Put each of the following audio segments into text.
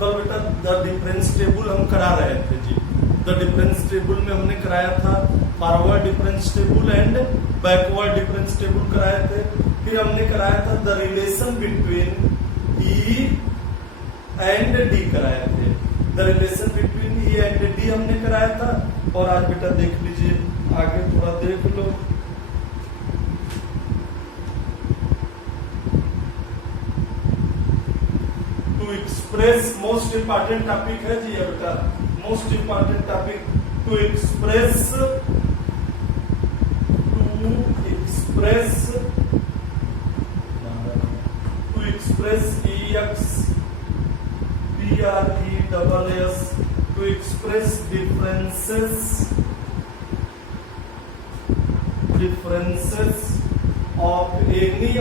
कल बेटा the difference table हम करा रहे थे जी। द डिफरेंस टेबल में हमने कराया था forward difference table and backward difference table कराए थे। फिर हमने कराया था the relation between E and D कराए थे। The relation between E and D हमने कराया था। और आज बेटा देख लीजिए, आगे थोड़ा देख लो। To express, most important topic है जी ये बेटा, most important topic. To express EX PRESS to express differences of any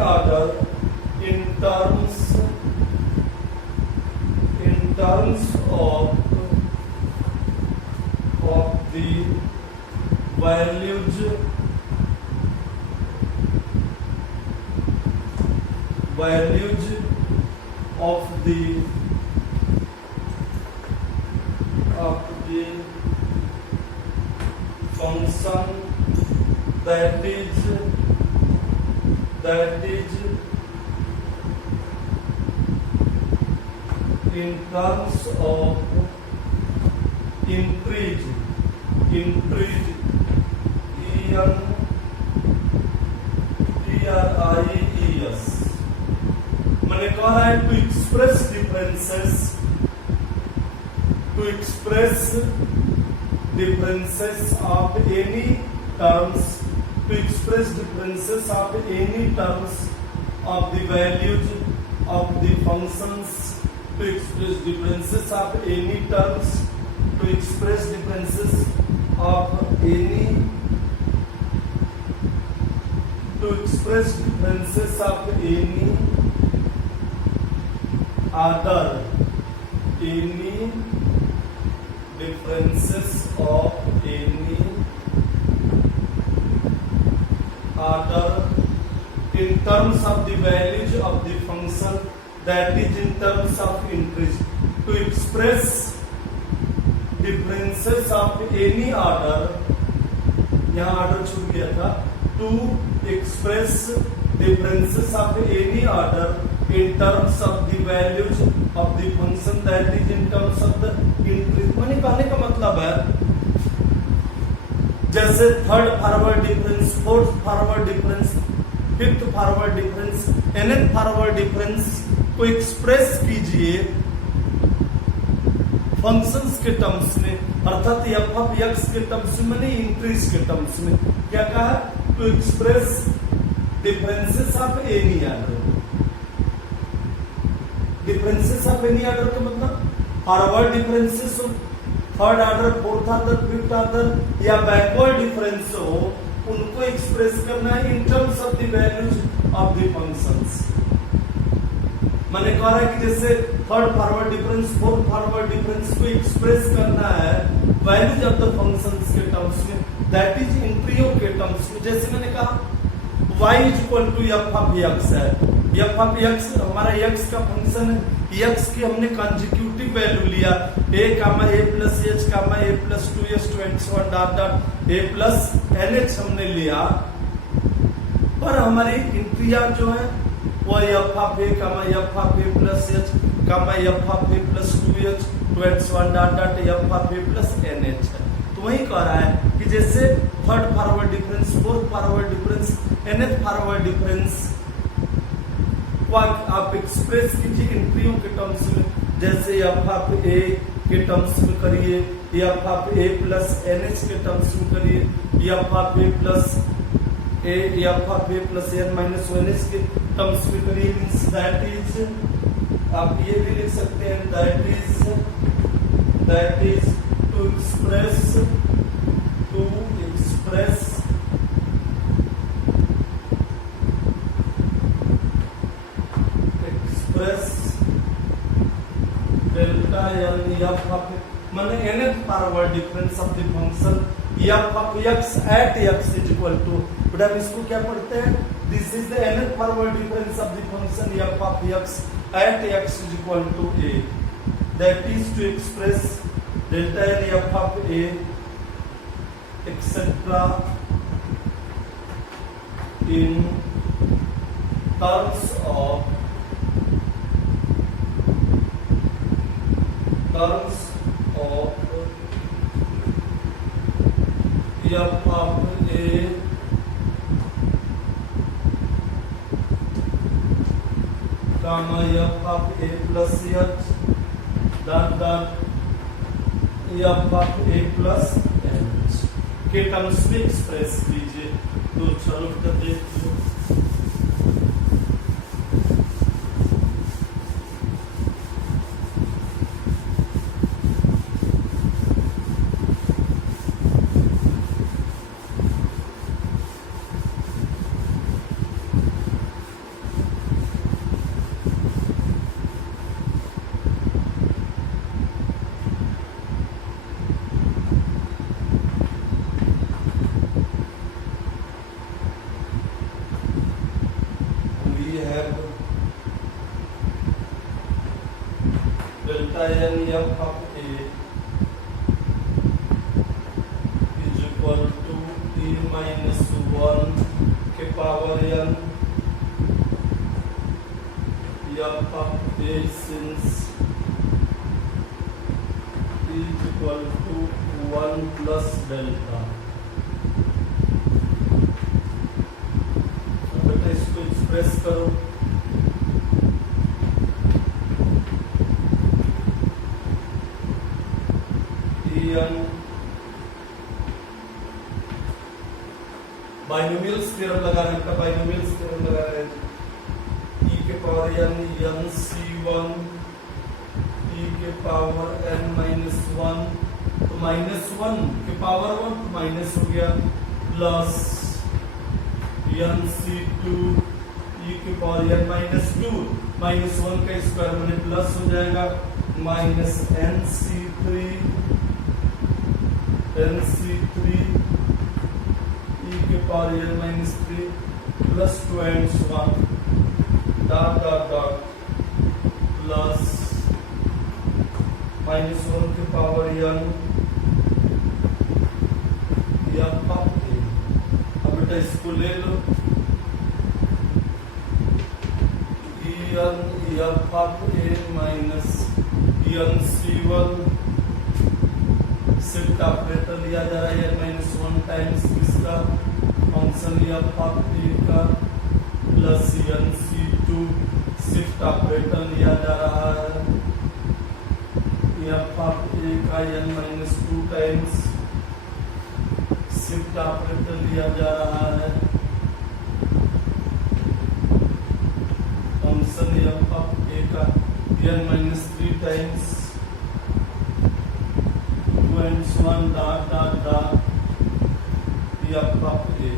order in terms of the values of the function that is in terms of increase ENTRIES मैंने कहा है to express differences of any terms of the values of the functions, to express differences of any terms, to express differences of any other, in terms of the values of the function that is in terms of increase, to express differences of any order, यहाँ order छूट गया था, to express differences of any order in terms of the values of the function that is in terms of the increase। माने कहने का मतलब है जैसे third forward difference, fourth forward difference, fifth forward difference, nth forward difference को express कीजिए functions के terms में, अर्थात f ऑफ x के टर्म्स में नहीं, इंक्रीज के टर्म्स में। क्या कहा? To express differences of any order. Differences of any order का मतलब फॉरवर्ड डिफरेंसेस हो, third order, fourth order, fifth order या बैकवर्ड डिफरेंस हो, उनको एक्सप्रेस करना है in terms of the values of the functions. मैंने कहा है कि जैसे third forward difference, fourth forward difference को एक्सप्रेस करना है वैल्यूज ऑफ द फंक्शंस के टर्म्स में, दैट इज इंट्रियो के टर्म्स में। जैसे मैंने कहा y equal to f of x है, f ऑफ x हमारा x का फंक्शन है, x की हमने कंसेक्यूटिव वैल्यू लिया a comma a plus h comma a plus 2s to x1 dot dot a plus nh हमने लिया, पर हमारी इंट्रिया जो है वो f of a comma f of a plus h comma f of a plus 2h to x1 dot dot f of a plus nh है। तो वही कह रहा है कि जैसे third forward difference, fourth forward difference, nth forward difference को आप एक्सप्रेस कीजिए इंट्रियों के टर्म्स में, जैसे f ऑफ a के टर्म्स में करिए, f of a plus nh के टर्म्स में करिए, f of a plus a, f of a plus n minus 1h के टर्म्स में करिए। मींस दैट इज, आप ये भी लिख सकते हैं, that is to express delta यानी f ऑफ माने nth forward difference of the function f of x at x is equal to, बेटा हम इसको क्या पढ़ते हैं This is the nth forward difference of the function f of x at x is equal to a. That is to express delta n f of a etc. in terms of f of a comma f of a plus h dot dot f of a plus h के terms में express कीजिए। तो चलो तो देखिए delta n f of a is equal to e minus 1 के power n f of a since e is equal to 1 plus delta। बेटा इसको एक्सप्रेस करो। बाइनोमियल्स थ्योरम लगा रहे हैं, बाइनोमियल्स थ्योरम लगा रहे हैं। e के पावर n c1 e के पावर n minus 1 तो minus 1 के पावर 1 माइनस हो गया प्लस n c2 e के पावर n minus 2 माइनस 1 का स्क्वायर मैंने प्लस हो जाएगा माइनस n c3 e के power n minus 3 plus 2 and 1 dot dot dot plus minus 1 के power n f of a। अब बेटा इसको ले लो en f of a minus en c1 shift operator लिया जा रहा है माइनस 1 टाइम्स किसका फंक्शन f of a का plus n c2 shift operator लिया जा रहा है f of a का n minus 2 times shift operator लिया जा रहा है फंक्शन f of a का n minus 3 times 1 dot dot dot f of a।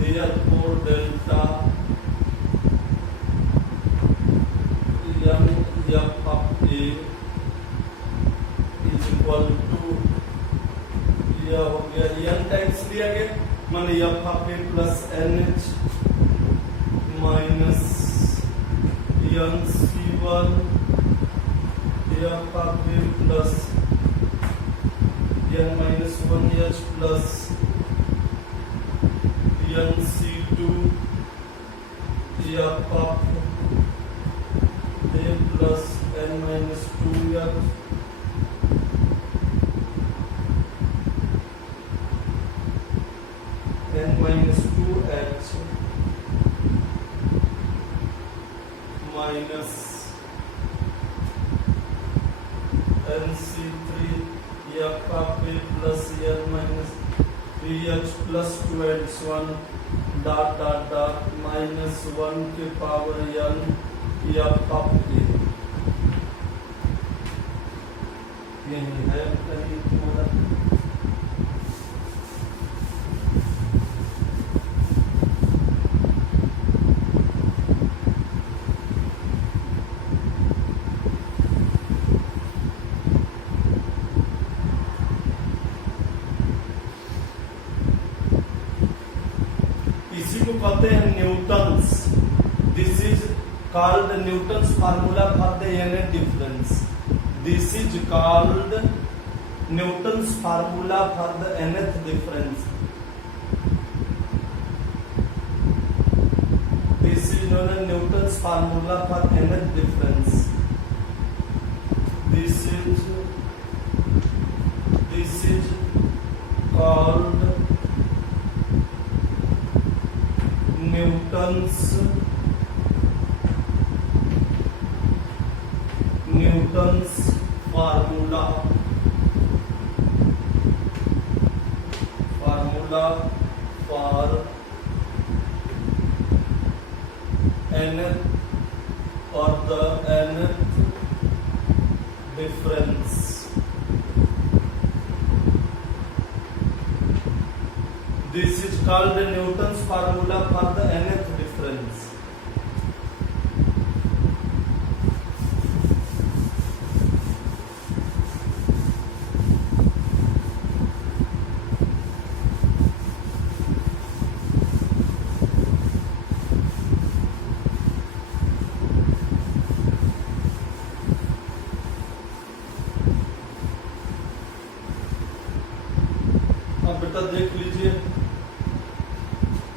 therefore delta n f of a equal to यह हो गया n टाइम्स लिया गया माने f of a plus nh minus n c1 f of a plus n minus 1h plus n c2 f of a plus n minus 2h n minus 2h minus nc3 f of a plus n minus 3h plus 2h1 dot dot dot minus 1 के power n f of a। यही है कहीं तुम्हारा। इसी को कहते हैं Newton's. This is called Newton's formula for the nth difference. This is called Newton's formula for the nth difference. This is known as Newton's formula for nth difference. This is called Newton's formula for nth or the nth difference। This is called Newton's formula for the nth difference। अब बेटा देख लीजिए,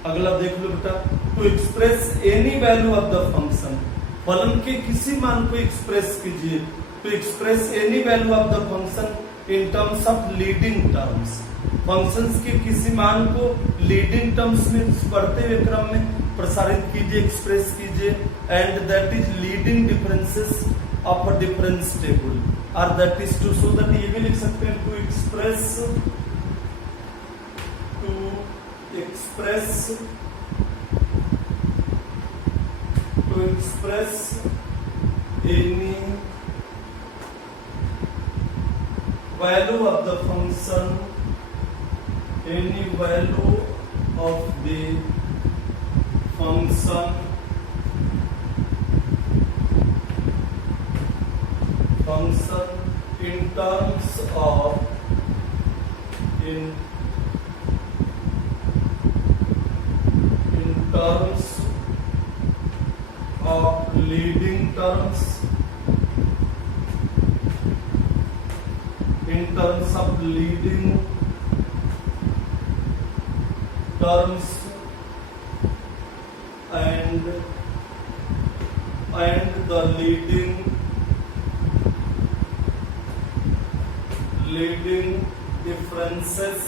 अगला देख लो बेटा। To express any value of the function, फलन के किसी मान को एक्सप्रेस कीजिए। To express any value of the function in terms of leading terms, functions के किसी मान को लीडिंग टर्म्स में बढ़ते हुए क्रम में प्रसारित कीजिए, एक्सप्रेस कीजिए। And that is leading differences of a difference table, और that is to show that, ये भी लिख सकते हैं to express any value of the function, any value of the function in terms of leading terms, in terms of leading terms and the leading differences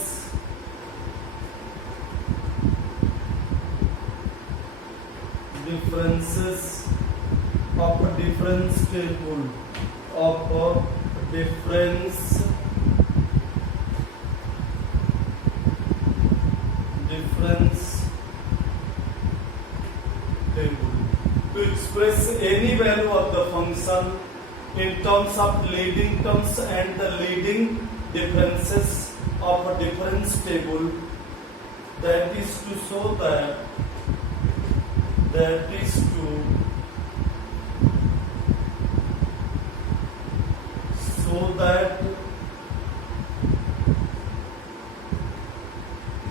of a difference table, of a difference table, to express any value of the function in terms of leading terms and the leading differences of a difference table, that is to show that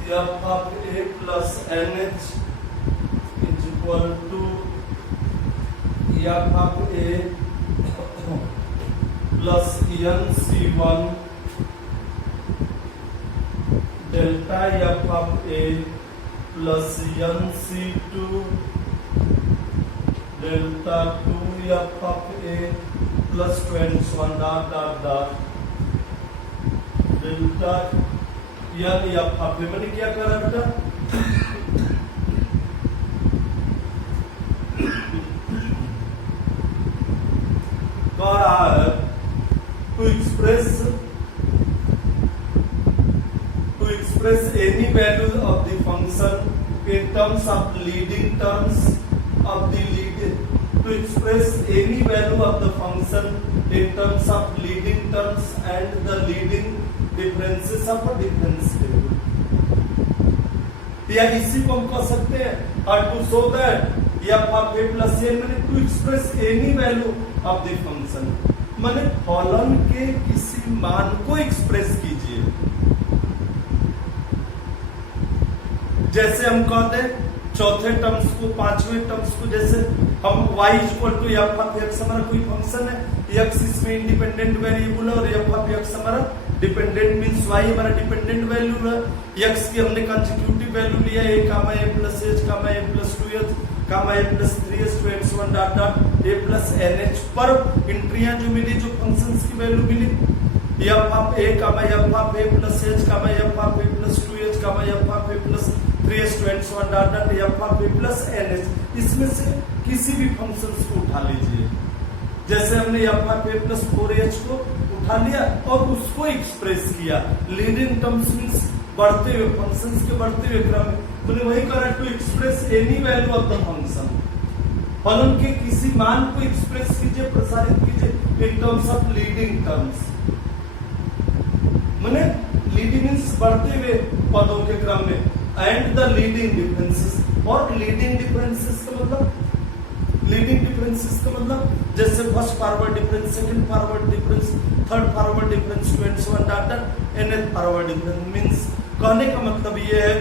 f of a plus nh is equal to f of a plus nc1 delta f of a plus nc2 delta 2 f of a plus 21 dot delta यानी आप आपने मैंने क्या करा बेटा, कह रहा है to express any value of the function in terms of leading terms of the leading, to express any value of the function in terms of leading terms and the leading differences of a difference table, या इसी को हम कह सकते हैं और to show that f of a plus n मैंने to express any value of the function, मैंने फलन के किसी मान को एक्सप्रेस कीजिए। जैसे हम कहते हैं चौथे टर्म्स को, पांचवें टर्म्स को, जैसे हम y equal to F of X हमारा कोई फंक्शन है, x इसमें इंडिपेंडेंट वेरिएबल है और एफ ऑफ एक्स हमारा डिपेंडेंट मींस y हमारा डिपेंडेंट वैल्यू है, x की हमने कंसेक्यूटिव वैल्यू लिया a comma a plus h comma a plus 2h comma a plus 3h to x1 dot dot a plus nh पर एंट्रियां जो मिली, जो फंक्शंस की वैल्यू मिली, F of a comma F of a plus h comma F of a plus 2h comma F of a plus 3h to x1 dot dot F of a plus nh, इसमें से किसी भी functions को उठा लीजिए। जैसे हमने F of a plus 4h को उठा लिया और उसको एक्सप्रेस किया लीडिंग टर्म्स मींस बढ़ते हुए फंक्शंस के बढ़ते हुए क्रम में, तो वही करा to express any value of the function, फलन के किसी मान को एक्सप्रेस कीजिए, प्रसारित कीजिए in terms of leading terms, माने लीडिंग मींस बढ़ते हुए पदों के क्रम में, एंड द लीडिंग डिफरेंसेस, और लीडिंग डिफरेंसेस का मतलब, लीडिंग डिफरेंसेस का मतलब जैसे first forward difference, second forward difference, third forward difference, 21 dot dot nth forward difference. Means कहने का मतलब ये है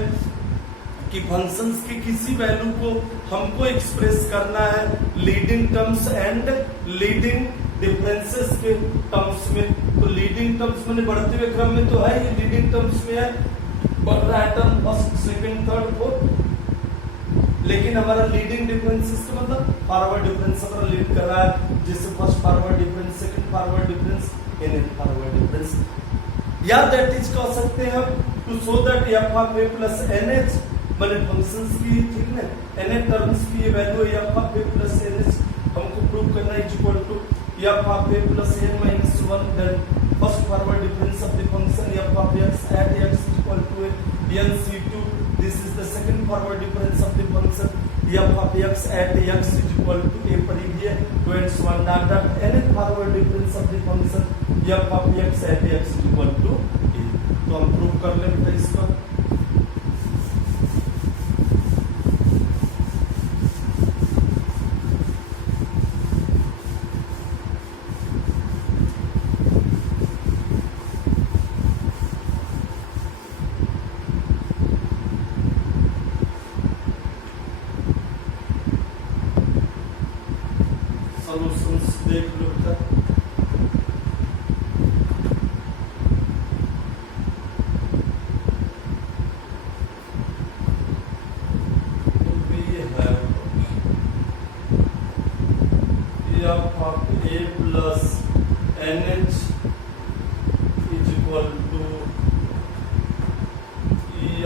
कि फंक्शंस की किसी वैल्यू को हमको एक्सप्रेस करना है leading terms and leading differences के टर्म्स में। तो लीडिंग टर्म्स में बढ़ते हुए क्रम में तो है, ये लीडिंग टर्म्स में है, बढ़ रहा है term first second third fourth, लेकिन हमारा लीडिंग डिफरेंसेस का मतलब फॉरवर्ड डिफरेंस हमारा लीड कर रहा है, जैसे first forward difference, second forward difference, nth forward difference, या दैट इज कह सकते हैं हम to show that F of a plus nh माने फंक्शंस की, ठीक ना, nth टर्म्स की ये value F of a plus nh हमको प्रूव करना है equal to F of a plus n minus 1, then first forward difference of the function F of x at x equal to nc2, this is the second forward difference of the function f of x at x is equal to a पर ये 21 dot dot nth forward difference of the function f of x at x is equal to a। तो हम prove कर लेते हैं इसका। Solutions देख लो बेटा। F of a plus nh is equal to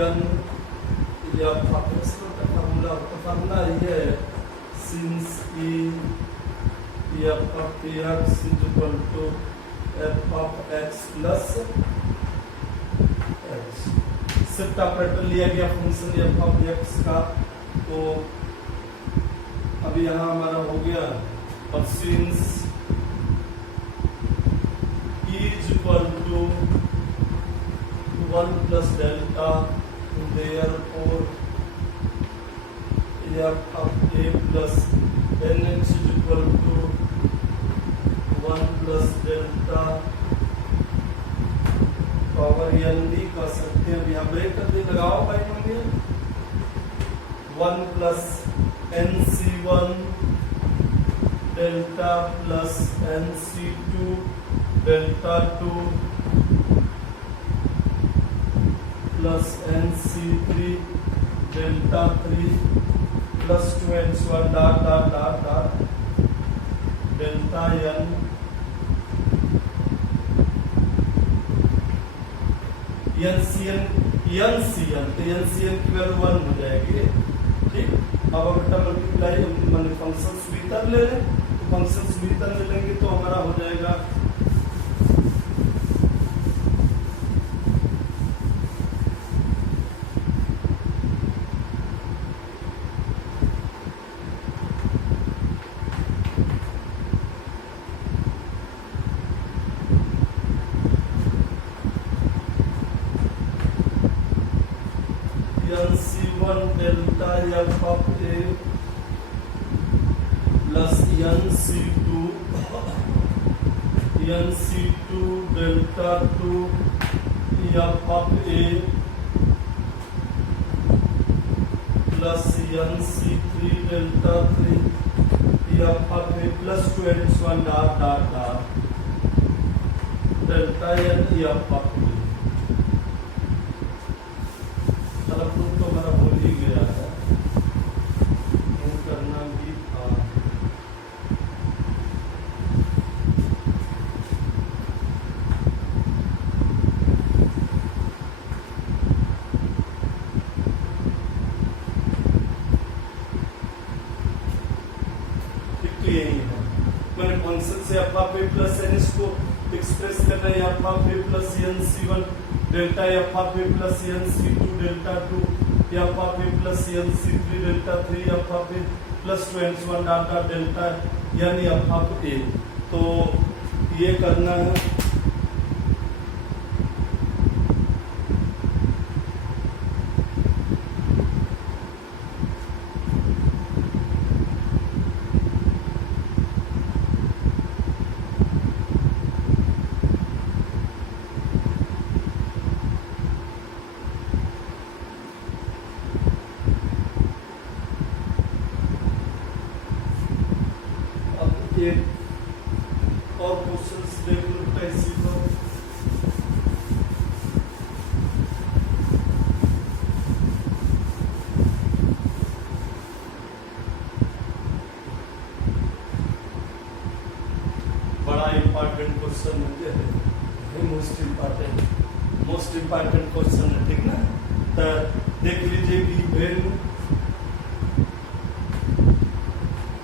en F of x का फॉर्मूला ये है, since f of x is equal to f of x plus h, shift operator लिया गया फंक्शन f of x का, तो अभी यहाँ हमारा हो गया, अब since is equal to 1 plus delta, therefore f of a plus nh is equal to 1 plus delta power n भी कर सकते हैं, अब यहाँ ब्रेक कर दे, लगाओ भाई होंगे 1 plus nc1 delta plus nc2 delta 2 plus nc3 delta 3 plus 2n1 dot dot dot dot delta n NCN तो NCN की वैल्यू 1 हो जाएगी, ठीक। अब बेटा मल्टीप्लाई माने फंक्शंस भीतर ले लें, तो फंक्शंस भीतर ले लेंगे तो हमारा हो जाएगा nc1 delta f of a plus nc2 delta 2 f of a plus N C 3 delta 3 F of A plus 2n1 dot dot dot delta N F of B. चलो प्रूफ तो हमारा हो ही गया है, करना भी था। यही है, मैंने फंक्शन से F of A plus N को एक्सप्रेस कर रहे हैं, F of A plus N सी1 delta F of A plus N सी2 delta 2 F of A plus N सी3 delta 3 F of A plus 2n1 dot dot delta यानी F of A. तो ये करना है, एक और क्वेश्चंस देख लो ऐसी तो बड़ा इंपॉर्टेंट क्वेश्चन है, मोस्ट इंपॉर्टेंट क्वेश्चन है, ठीक ना। तो देख लीजिए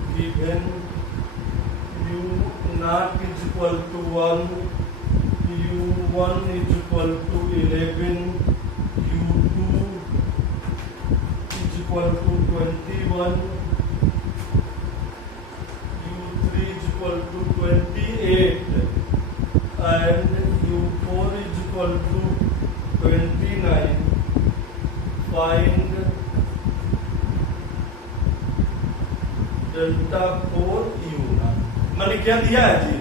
given not is equal to 1, u1 is equal to 11, u2 is equal to 21, u3 is equal to 28 and u4 is equal to 29. Find delta 4 u naught। मैंने क्या दिया है जी,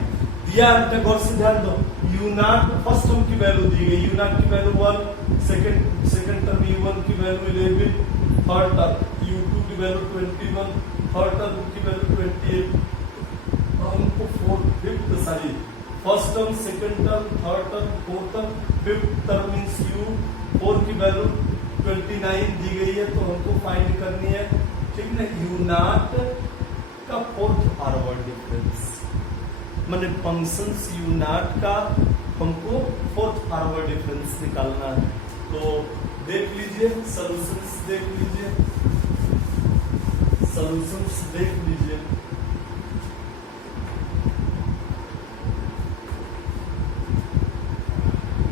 दिया है, गौर से ध्यान दो। यू नॉट फर्स्ट टर्म की वैल्यू दी गई, यू नॉट की वैल्यू 1, सेकंड टर्म u1 की वैल्यू 11, थर्ड टर्म u2 की वैल्यू 21, थर्ड टर्म की वैल्यू 28। हमको first term, second term, third term, fourth term, fifth term means u4 की value 29 दी गई है, तो हमको फाइंड करनी है, ठीक ना। यू नॉट का फोर्थ फॉरवर्ड डिफरेंस, मैंने फंक्शंस यू नॉट का हमको फोर्थ फॉरवर्ड डिफरेंस निकालना है। तो देख लीजिए सॉल्यूशंस, देख लीजिए सॉल्यूशंस, देख लीजिए।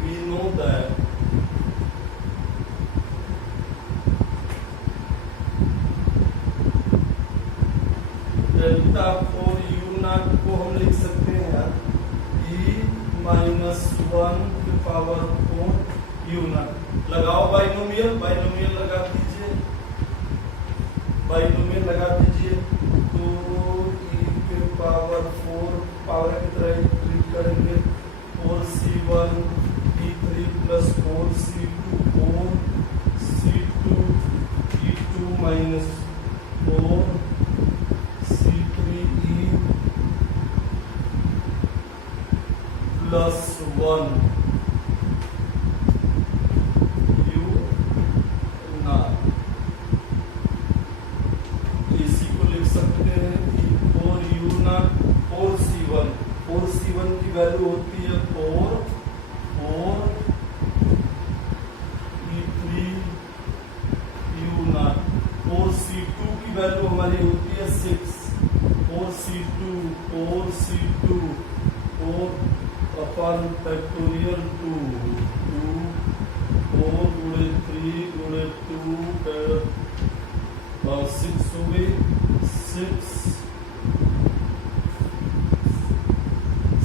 We know that delta 4 u naught को हम लिख सकते हैं e माइनस 1 की पावर 4 u नॉट। लगाओ बाइनोमियल, बाइनोमियल लगा दीजिए, बाइनोमियल लगा दीजिए। तो e के पावर 4 पावर की तरह ट्रीट करेंगे, 4c1 e3 plus 4c2 4c2 e2 minus 4 plus 1 u not. इसी को लिख सकते हैं कि 4 u नॉट 4c1 की वैल्यू होती है 4 e3 u नॉट। 4c2 की वैल्यू हमारी होती है 6 4c2 4 अपन फैक्टोरियल 2 4 गुणे 3 गुणे 2 6 हो गई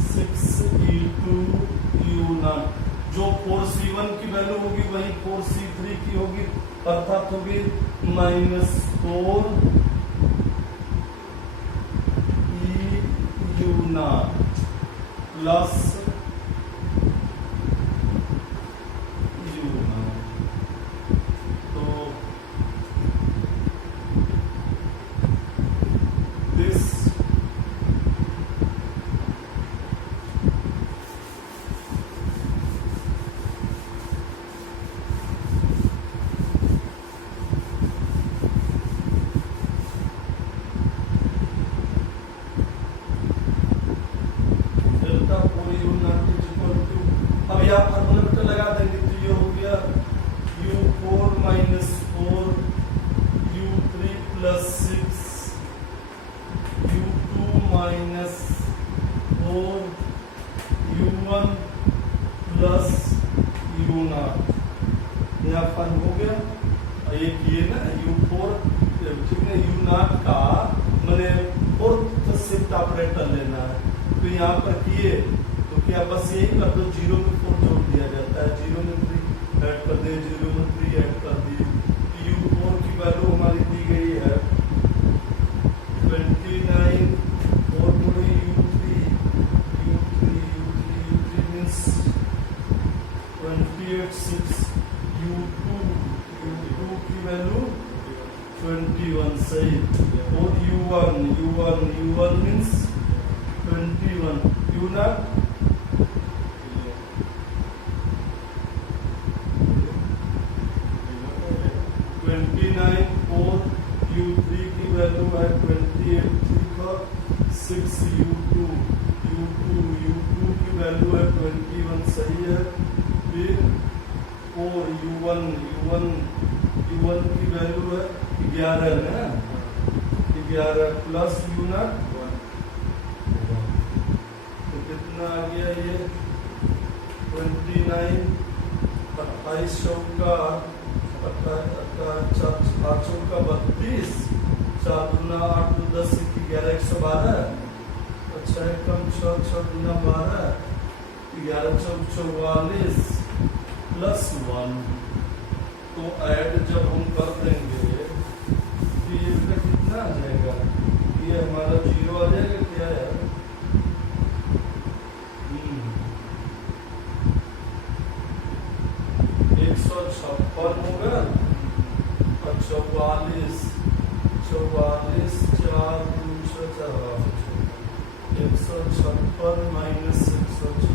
6e2 u नॉट। जो 4c1 की वैल्यू होगी वही 4c3 की होगी, अर्थात होगी -4 e u not plus u not. तो गया, एक ये ना U4 ठीक है, U0 का मैंने फोर्थ शिफ्ट ऑपरेटर लेना है, तो यहाँ पर किए तो क्या बस यही कर दो, 0 में 4 जोड़ दिया जाता है, 0 में 3 ऐड कर दिए, 0 में 3 ऐड कर दिए। U4 की वैल्यू हमारी दी गई है 29 और पूरी U3 मीन्स 28 6 U2 की वैल्यू 21 सही, और U1 मीन्स 21, U0 29 और U3 की वैल्यू है 28 6 U2 की वैल्यू है 21 सही है, फिर और U1 की वैल्यू है 11 ना, 11 प्लस U0 तो कितना आ गया ये 29 28 चौका 32 4 दूना 8 10 11 112, अच्छा कम 6 दूना 12 11 चौक 44 प्लस 1, तो ऐड जब हम कर देंगे तो ये कितना आ जाएगा, ये हमारा 0 आ जाएगा, क्या है 156 होगा और 44 4 156 माइनस 156